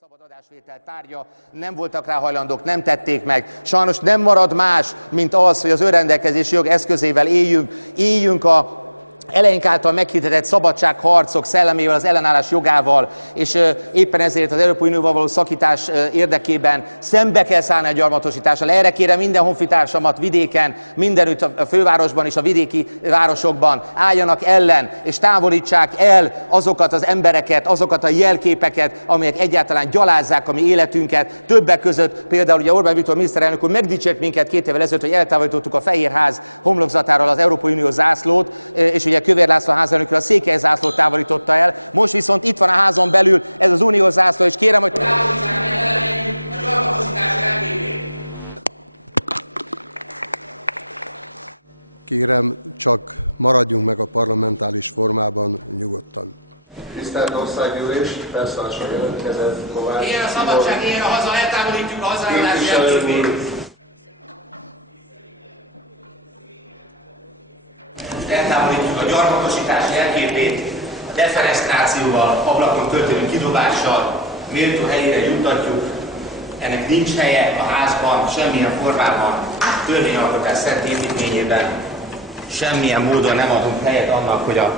Szabad adásvétel tárgya, nem voltak rá hajlandók, nem tették meg. Sajnos nem marad más, mint az, hogy az önrendelkezési jog eszközével éljünk a eleink által meghirdetett szabadságharcok szellemével, az ellenállás jogával, és éppen ezért az Európai Unióval való szakítás érdekében szembe kell szállni a gyarmatosítással. Erre kérem minden honfitársamat vidéken, mindenütt a fővárosban és a vidéki városokban álljanak ellen, és távolítsák el azokat az embereket, azokat a jelképeket, amelyek egyáltalán gyalázzák a mi életünket. Többek között például ugye Orbán Viktor miniszterelnök úr megdicsért minket 2 évvel ezelőtt, hogy eltávolítottuk a Fehérház homlokzatáról az Európai Unió zászlót, és ugye Kövér László házelnökről a székely zászlót távolította el. Most viszont itt van a házon belül ez az uniós zászló, és kérem, hogy távolítsák el a gyarmatosítás elképét. Kérem, csak maradjunk meg a parlamentális formában nyugodtan. Tisztelt Országgyűlés, felszólalásra jelentkezett Kovács. Ilyen a szabadság, ilyen a haza, eltávolítjuk a hazállás jelképét. Eltávolítjuk a gyarmatosítás jelképét, a defenesztrációval, ablakon történő kidobással, méltó helyére juttatjuk. Ennek nincs helye a házban, semmilyen formában, törvényalkotás szent építményében, semmilyen módon nem adunk helyet annak, hogy a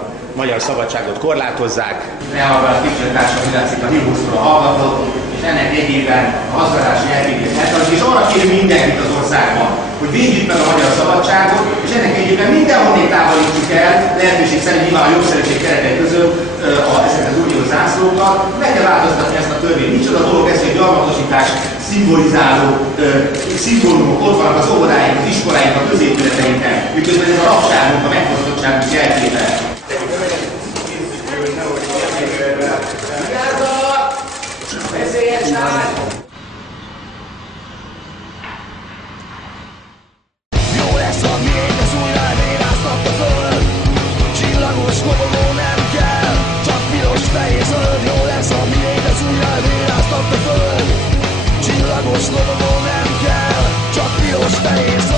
magyar szabadságot korlátozzák. Lehallgat képviselőtársam, hogy látszik a hívószról a hallgatót, és ennek egyében a hazgatási jelképét és arra kérjük mindenkit az országban, hogy védjük meg a magyar szabadságot, és ennek egyében mindenhonnét távolítsuk el, lehetőség szerint nyilván a jogszerűség keretei között ezeket az uniós zászlókkal. Meg kell változtatni ezt a törvényt. Micsoda dolog ez, hogy gyarmatosítás szimbolizáló szimbólumok ott vannak az óvodáink, az iskoláink, a középületeinken, miközben ez a rabságunk, a megfosztottságunk jelképe. Jó lesz a miénk, az ujján éráztatta föl. Csillagos lovagó nem kell, csak piros fehér zöld. Jó lesz a miénk, az ujján éráztatta föl. Csillagos lovagó nem kell, csak piros fehér zöld.